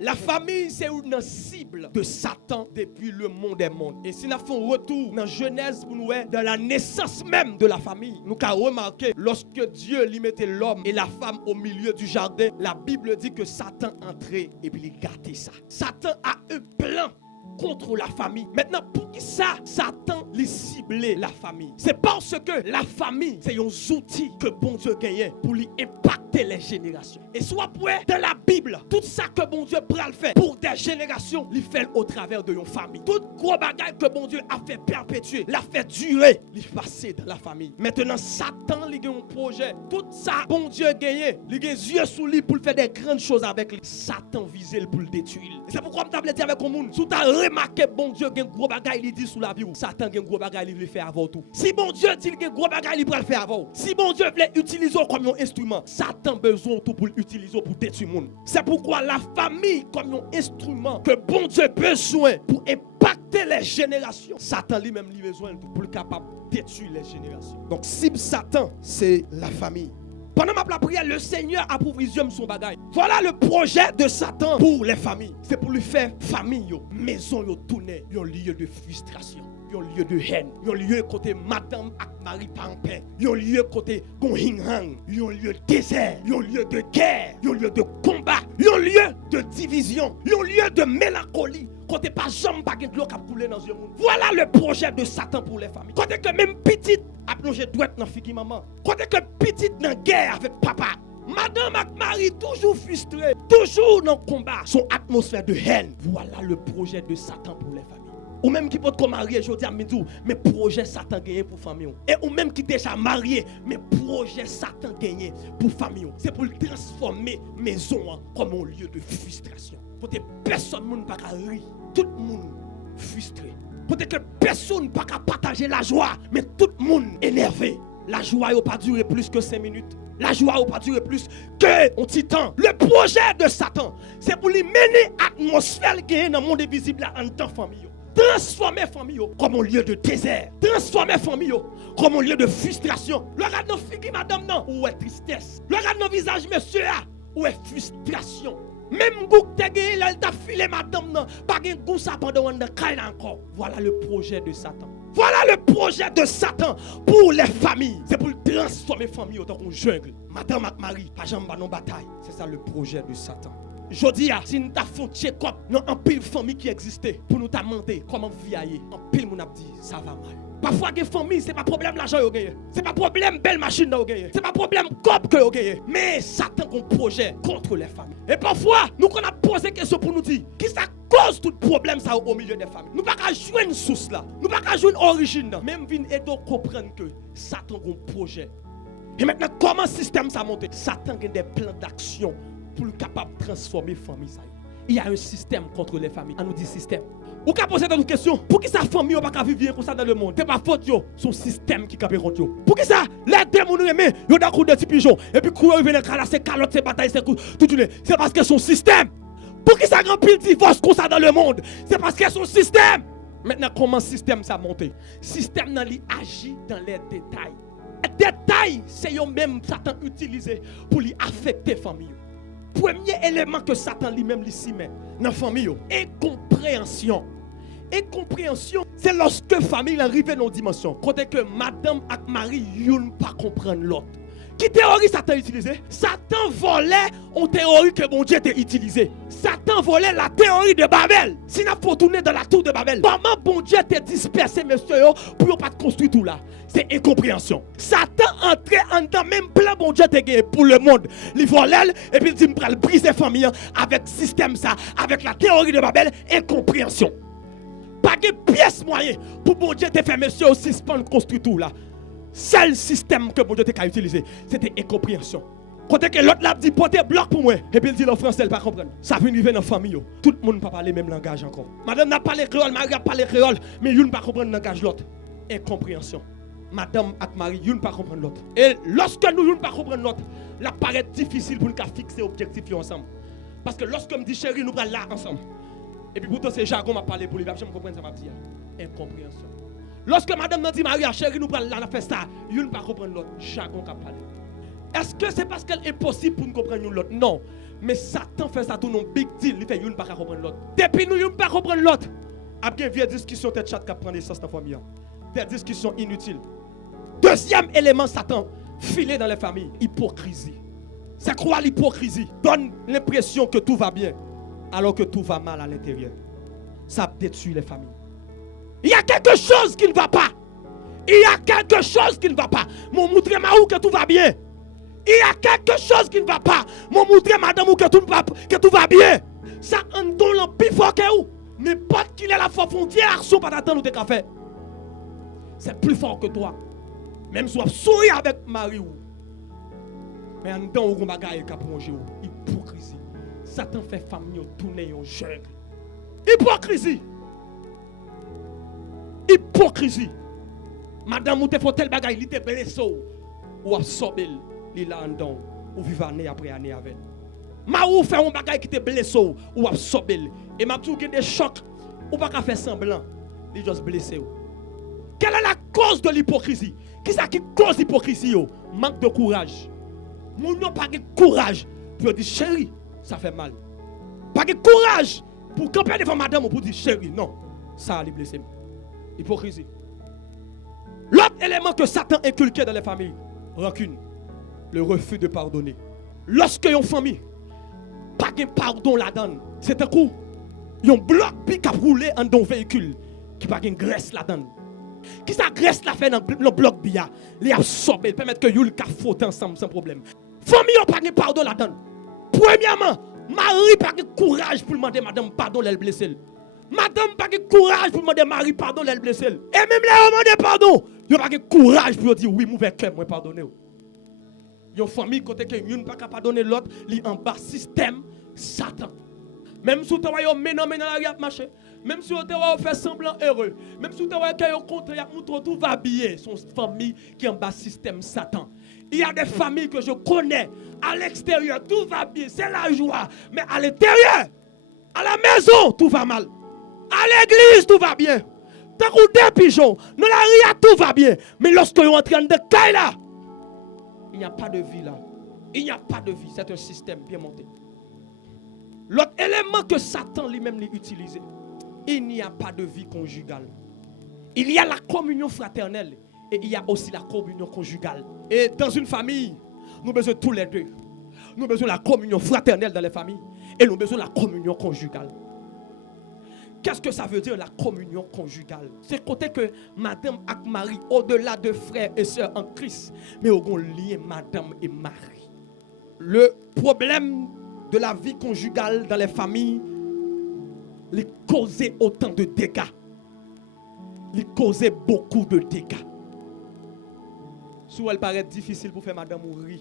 La famille, c'est une cible de Satan depuis le monde des mondes. Et si nous faisons retour dans Genèse, pour nous, dans la naissance même de la famille, nous avons remarqué, lorsque Dieu lui mettait l'homme et la femme au milieu du jardin, la Bible dit que Satan entrait et puis il gâtait ça. Satan a un plan contre la famille. Maintenant, pour qui ça, Satan lui ciblait la famille? C'est parce que la famille, c'est un outil que bon Dieu gagne pour lui impacter les générations. Et soit pour dans la Bible, tout ça que bon Dieu prend le faire pour des générations, il fait au travers de une famille. Tout gros bagage que bon Dieu a fait perpétuer, l'a fait durer, il passé dans la famille. Maintenant, Satan, il a un projet. Tout ça, bon Dieu gagne, il a des yeux sous lui pour faire des grandes choses avec lui. Satan visait pour le détruire. C'est pourquoi je dit avec le monde, sous ta remarqué bon Dieu a un gros bagage, il dit sous la vie. Satan a un gros bagage, il veut faire avant tout. Si bon Dieu dit qu'il a un gros bagage, il peut le faire avant. Si bon Dieu veut utiliser comme un instrument, Satan a besoin tout pour l'utiliser pour détruire le monde. C'est pourquoi la famille comme un instrument que bon Dieu a besoin pour impacter les générations. Satan lui-même a besoin pour être capable de détruire les générations. Donc cible Satan, c'est la famille. Pendant ma prière, le Seigneur a provisionné son bagage. Voilà le projet de Satan pour les familles. C'est pour lui faire famille, maison, tourner, un lieu de frustration, un lieu de haine, un lieu côté madame et mari pas en paix, un lieu côté gonhinghang, un lieu de désert, un lieu de guerre, un lieu de combat, un lieu de division, un lieu de mélancolie. Côté pas jamais pas de l'eau qui a coulé dans le monde. Voilà le projet de Satan pour les familles. Côté que même petite a plongé douette dans fille maman. Côté que petite dans guerre avec papa. Madame et mari toujours frustrés, toujours dans le combat, son atmosphère de haine. Voilà le projet de Satan pour les familles. Ou même qui peut être marié, je dis à Midou, mais projet Satan gagné pour famille. Et ou même qui déjà marié, mais projet Satan gagné pour famille. C'est pour transformer maison comme un lieu de frustration. Pour que personne ne peut rire, tout le monde frustré. Pour que personne ne peut partager la joie, mais tout le monde énervé. La joie n'a pas duré plus que 5 minutes. La joie n'a pas duré plus que un petit temps. Le projet de Satan, c'est pour lui mener l'atmosphère qui est dans le monde invisible en tant que famille. Transformer la famille comme un lieu de désert. Transformer la famille comme un lieu de frustration. Le regard de fille, madame, non, ou est tristesse. Le regard de visage, monsieur, ou est frustration. Même goût que tu as gagné, là, il t'a filé madame, non, pas de goût ça pendant on a encore. Voilà le projet de Satan. Voilà le projet de Satan pour les familles. C'est pour transformer les familles autant qu'on jungle. Madame et Marie, pas jamais dans bataille. C'est ça le projet de Satan. Je dis, si nous avons fait check-up dans un pile famille qui existait, pour nous demander comment vivre, un pile nous a dit, ça va mal. Parfois, les familles, ce n'est pas problème l'argent que vous gagnez. Ce n'est pas problème belle machine que vous gagnez. Ce n'est pas problème cop que vous gagnez. Mais Satan a un projet contre les familles. Et parfois, nous avons posé des questions pour nous dire, qui ça cause tout problème ça au milieu des familles. Nous ne pouvons pas jouer une source là. Nous ne pouvons pas jouer une origine là. Même vin et donc comprendre que Satan a un projet. Et maintenant, comment le système ça monte? Satan a des plans d'action pour être capable de transformer les familles. Il y a un système contre les familles. On nous dit système. Ou qu'à poser d'autres questions. Pour qui sa famille n'a pas vivre comme ça dans le monde? C'est pas faute yo, son système qui capé contre yo. Pour qui ça? Les démons nous aiment, yo d'un coup de petits pigeons et puis courir venir calasser calotte, c'est bataille, c'est tout. C'est parce que son système. Pour qui ça grand pile divorce comme ça dans le monde? C'est parce que son système. Maintenant comment le système ça monte? Système nan li agit dans les détails. Les détails, c'est yo même Satan utilisé pour lui affecter famille. Premier élément que Satan lui-même lui s'y met dans la famille, incompréhension. Incompréhension, c'est lorsque famille arrive dans une dimension, côté que madame et mari ne pas comprendre l'autre. Qui théorie Satan utilisé? Satan volait une théorie que mon Dieu a utilisée. Satan volait la théorie de Babel. Si nous faut tourner dans la tour de Babel, comment bon Dieu t'a dispersé, monsieur, pour ne pas construire tout là? C'est incompréhension. Satan entrait en dans même plan bon Dieu t'a gagné pour le monde. Il volait et puis il dit, il briser la famille avec le système ça, avec la théorie de Babel, incompréhension. Pas de pièce moyen pour bon Dieu te faire, monsieur, aussi suspendre construire tout là. Seul système que mon Dieu t'a utilisé, c'était incompréhension. Quand l'autre l'a dit, portez bloc pour moi. Et puis il dit le français, il ne pas comprendre. Ça vient arriver dans la famille. Tout le monde ne peut pas parler le même langage encore. Madame n'a pas parlé créole, Marie n'a pas parlé créole, mais il ne peut pas comprendre le langage de l'autre. Incompréhension. Madame et Marie, il ne peut pas comprendre l'autre. Et lorsque nous ne pouvons pas comprendre l'autre, il paraît difficile pour nous fixer l'objectif ensemble. Parce que lorsque me dit chérie, nous allons là ensemble. Et puis pourtant, c'est jargon m'a parlé pour lui, je me comprends ça m'a dit. Incompréhension. Lorsque madame m'a dit Maria, chérie, nous allons là, on fait ça, il ne peut pas comprendre l'autre. Jargon qu'a parlé. Est-ce que c'est parce qu'elle est possible pour nous comprendre l'autre? Non. Mais Satan fait ça tout non big deal, il fait une pas comprendre l'autre. Depuis nous pas comprendre l'autre. Après une discussion tête chat qui prend naissance dans la famille. Des discussions inutiles. Deuxième élément Satan filer dans les familles, hypocrisie. C'est quoi l'hypocrisie? Donne l'impression que tout va bien alors que tout va mal à l'intérieur. Ça détruit les familles. Il y a quelque chose qui ne va pas. Il y a quelque chose qui ne va pas. Mon montre Maou que tout va bien. Il y a quelque chose qui ne va pas. Mon montre madame ou que tout va bien. Ça en donne le plus fort que vous. N'importe qui est la frontière, action pas t'attendre ou te café. C'est plus fort que toi. Même si vous sourire avec Marie ou. Mais en dedans, vous avez un bagaille hypocrisie. Satan fait famille tourner en jungle. Hypocrisie. Hypocrisie. Madame, vous te fait tel bagaille, il te blessé. Ou absorber, il là en dedans. Ou vivre année après année avec. Marou fait un bagaille qui te blessé ou absorber. Et m'a dit qu'il y a des chocs. Ou pas qu'à faire semblant. Il est juste blessé. Quelle est la cause de l'hypocrisie? Qui est-ce qui cause l'hypocrisie? Manque de courage. Moun n'a pas de courage pour dire chérie, ça fait mal. Pas de courage pour camper devant madame pour dire chérie, non, ça a blessé. Hypocrisie. L'autre élément que Satan inculquait dans les familles, rancune, le refus de pardonner. Lorsque une famille, pas de pardon là-dedans, c'est un coup, un bloc qui a roulé en un véhicule qui pas de graisse là-dedans. Qui sa graisse la fait dans le bloc bia, les absorber, permettre que vous ka faute ensemble sans problème. Famille n'a pas de pardon là-dedans. Premièrement, Marie pas de courage pour demander madame pardon elle blessée. Madame pas de courage pour demander Marie pardon elle blessée. Et même les demander pardon, il pas de courage pour dire oui, mauvais cœur moi pardonner. Une famille côté que une pas capable pardonner l'autre, li en bas système Satan. Même si tu as maintenant la marché, même si tu as fait semblant heureux, même si tu as fait contre tout va bien, son famille qui est en bas système Satan. Il y a des familles que je connais à l'extérieur, tout va bien, c'est la joie, mais à l'intérieur, à la maison, tout va mal. À l'église, tout va bien. Tant qu'on des pigeons, dans la ria, tout va bien. Mais lorsque vous entrez dans le caille là, il n'y a pas de vie là. Il n'y a pas de vie, c'est un système bien monté. L'autre élément que Satan lui-même utilise, il n'y a pas de vie conjugale. Il y a la communion fraternelle et il y a aussi la communion conjugale. Et dans une famille, nous avons besoin tous les deux. Nous avons besoin de la communion fraternelle dans les familles et nous avons besoin de la communion conjugale. Qu'est-ce que ça veut dire la communion conjugale? C'est côté que madame et Marie, au-delà de frères et sœurs en Christ, mais au grand lien madame et Marie. Le problème de la vie conjugale dans les familles, il causait autant de dégâts. Il causait beaucoup de dégâts. Si elle paraît difficile pour faire madame mourir,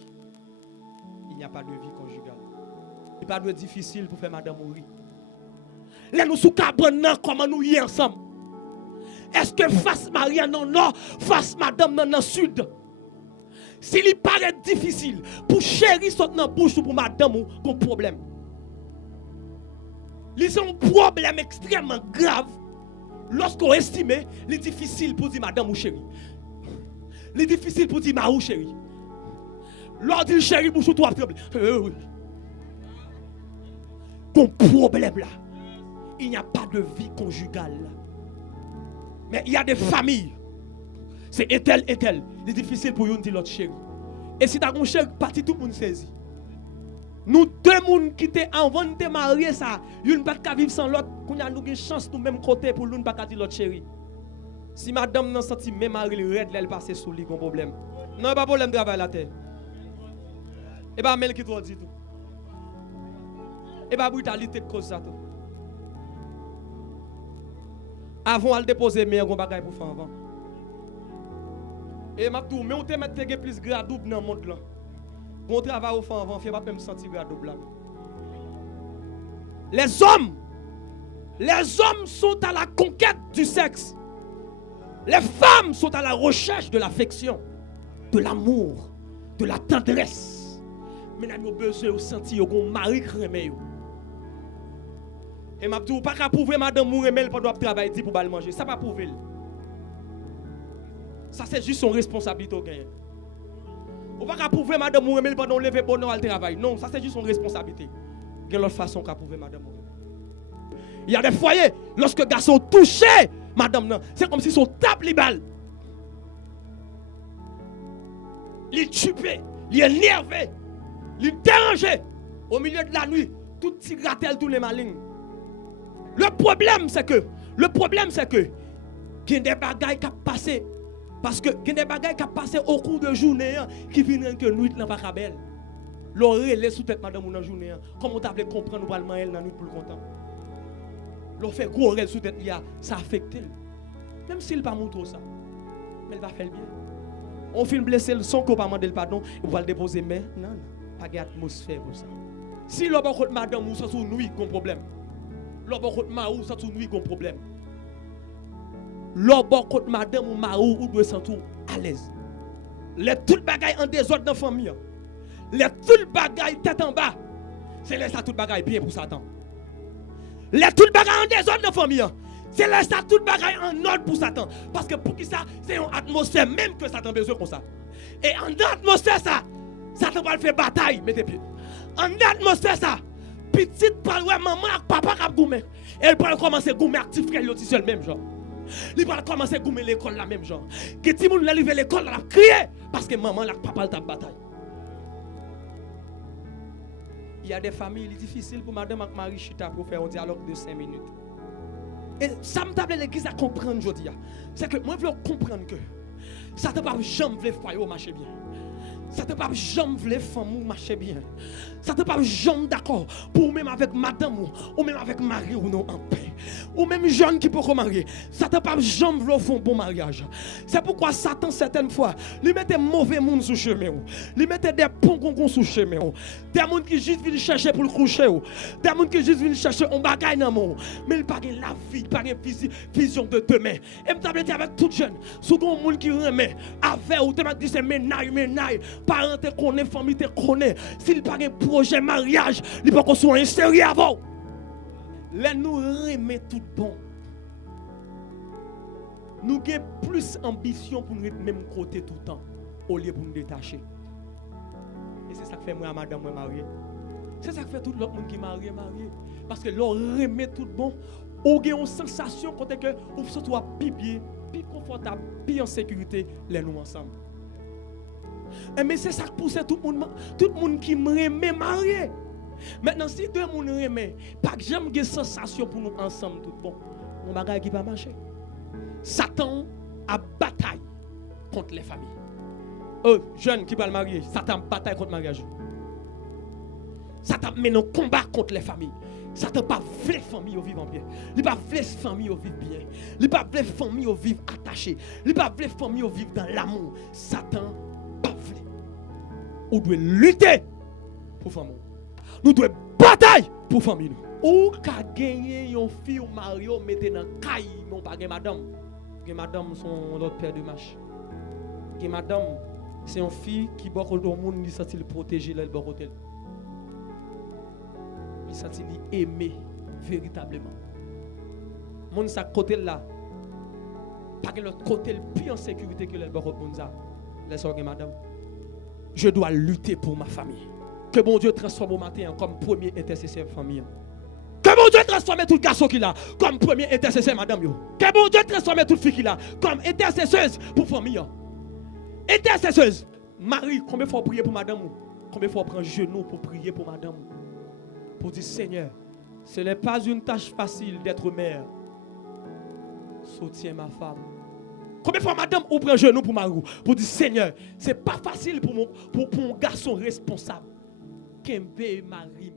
il n'y a pas de vie conjugale. Il n'y a pas de difficile pour faire madame mourir. Là nous sommes comment nous y ensemble. Est-ce que face Maria dans le nord, face madame dans le sud? S'il paraît difficile pour chérir sortir dans la bouche ou pour madame ou un problème. Ils ont un problème extrêmement grave lorsqu'on estime il est difficile pour dire madame ou chérie. Il est difficile pour dire ma ou chérie. Lors dit chérie bouche ou toi tremble. Oui. Ton problème là. Il n'y a pas de vie conjugale. Mais il y a des familles. C'est et tel. C'est difficile pour vous de dire l'autre chérie. Et si tu as un chéri, parti tout le monde saisit. Nous deux personnes qui étaient avant de marier ça, une ne peut pas vivre sans l'autre. Nous avons une chance nous même côté pour l'une ne pas dire l'autre chérie. Si madame n'a senti même mari le red, elle passe sous lui, un problème. Non, pas problème de travail la terre. Et pas mel qui te dit tout. Et pas brutalité de cause ça tout. Avant de déposer mes bagages pour faire avant. Et m'a tout mais on te mettre plus grade double dans le monde là. Bon travail au fond avant, fait pas même sentir grade double là. Les hommes sont à la conquête du sexe. Les femmes sont à la recherche de l'affection, de l'amour, de la tendresse. Mais nous avons besoin de sentir qu'on mari crème. Et m'a dit pas qu'à prouver madame Mouremel pour doit travailler pour balle manger, ça pas prouver. Ça c'est juste son responsabilité au gain. On pas qu'à prouver madame Mouremel pendant lever bonheur al travail. Non, ça c'est juste son responsabilité. Il y a l'autre façon qu'a prouvé madame. Il y a des foyers, lorsque garçon touché madame, non, c'est comme si son tape les balles. Il est tué, il est énervé, il est dérangé. Au milieu de la nuit, tout petit gratel, tous les malins. Le problème, c'est que, il y a des bagailles qui passé. Parce que il y a des bagailles qui passé au cours de journée qui viennent que nuit n'a pas belle. L'oreille les sous tête madame dans journée. Comment tu as comprendre ou elle dans nuit pour le content. L'on fait gros oreille sous tête ça affecte. Même s'il pas montre ça. Mais il va faire le bien. On finit blessé le son qu'on pas demander le pardon, on va le déposer mais non, pas d'atmosphère pour ça. Si l'on va madame ou ça sous nuit qu'on problème. L'on va ou ça sous nuit qu'on problème. L'on va madame ou marou ou doit sentir à l'aise. Les tout bagaille en désordre dans la famille. Les tout bagaille tête en bas. C'est là ça tout bagaille bien pour Satan. Les tout bagaille en désordre dans la famille. C'est là ça tout bagaille en ordre pour Satan. Parce que pour qui ça, c'est une atmosphère même que Satan a besoin comme ça. Et en atmosphère ça, Satan va faire bataille, mettez pied. En atmosphère ça, petite parle maman et papa qui goumé. Elle va commencer à goumer actif frère l'autre seul même genre. Il va commencer à goumer l'école la même genre. Que ti moun l'arrivé l'école la crier parce que maman et papa t'a bataille. Il y a des familles difficiles pour madame et Marie Chita pour faire un dialogue de 5 minutes. Et ça me table l'église à comprendre aujourd'hui. C'est que moi je veux comprendre que ça ne peut pas jamais foyer marcher bien. Ça ne peut pas jamais femme marcher bien. Ça ne peut pas jamais d'accord pour même avec madame ou même avec mari ou non en paix. Ou même jeune qui peut se marier. Ça ne peut pas jamais faire un bon mariage. C'est pourquoi Satan certaines fois, il met des mauvais monde sous chemin. Il met des bons gongon sous chemin. Des gens qui juste viennent chercher pour le coucher. Des gens qui juste viennent chercher un bagage dans le monde. Mais il n'y a pas de la vie, il n'y a pas de vision de demain. Et je me dis avec tout jeune, si vous avez un monde qui remet, avec ou te dit c'est ménaille. Parents te connaissent, famille te connaissent. S'il n'y a pas de projet mariage, il n'y a pas qu'on soit inséré avant. Là, nous remet tout bon. Nous avons plus ambition pour nous être même côté tout le temps, au lieu pour nous détacher. Et c'est ça que fait moi, madame, moi mariée. C'est ça que fait tout l'autre monde qui est marié. Parce que l'on remet tout bon, on a une sensation quand on se trouve plus bien, plus confortable, plus en sécurité, les nous ensemble. Mais c'est ça qui pousse tout le monde qui me remet marié. Maintenant, si deux personnes remet, pas que j'aime une sensation pour nous ensemble tout bon, on va qui pas marcher. Satan a bataille contre les familles. Jeunes qui va le marier, Satan bataille contre le mariage. Satan mène un combat contre les familles. Satan pas veut les familles vivre en bien. Il pas veut les familles vivre bien. Il pas veut les familles vivre attachées. Il pas veut les familles vivre dans l'amour. Satan pas veut. On doit lutter pour famille. Nous devons batailler pour famille. Ou ka gagner une fille ou mari ou mettre dans caille non pas madame. Madame son l'autre père de marche. Madame c'est une fille qui beaucoup de monde qui sent il protéger le bon côté. Il sent il aimer véritablement. Mon sa côté là pas que l'autre côté le plus en sécurité que le bon côté ça. Laisse-moi madame. Je dois lutter pour ma famille. Que bon Dieu transforme au matin comme premier intercesseur famille. Que bon Dieu transforme tout garçon qu'il a comme premier intercesseur madame. Que bon Dieu transforme toute fille qu'il a comme intercesseuse pour famille. Intercesseuse. Marie, combien de fois prier pour madame? Combien de fois prendre genou pour prier pour madame? Pour dire Seigneur, ce n'est pas une tâche facile d'être mère. Soutiens ma femme. Combien de fois madame ou prend genou pour Marie pour dire Seigneur, ce n'est pas facile pour mon garçon responsable. Kembe Marie.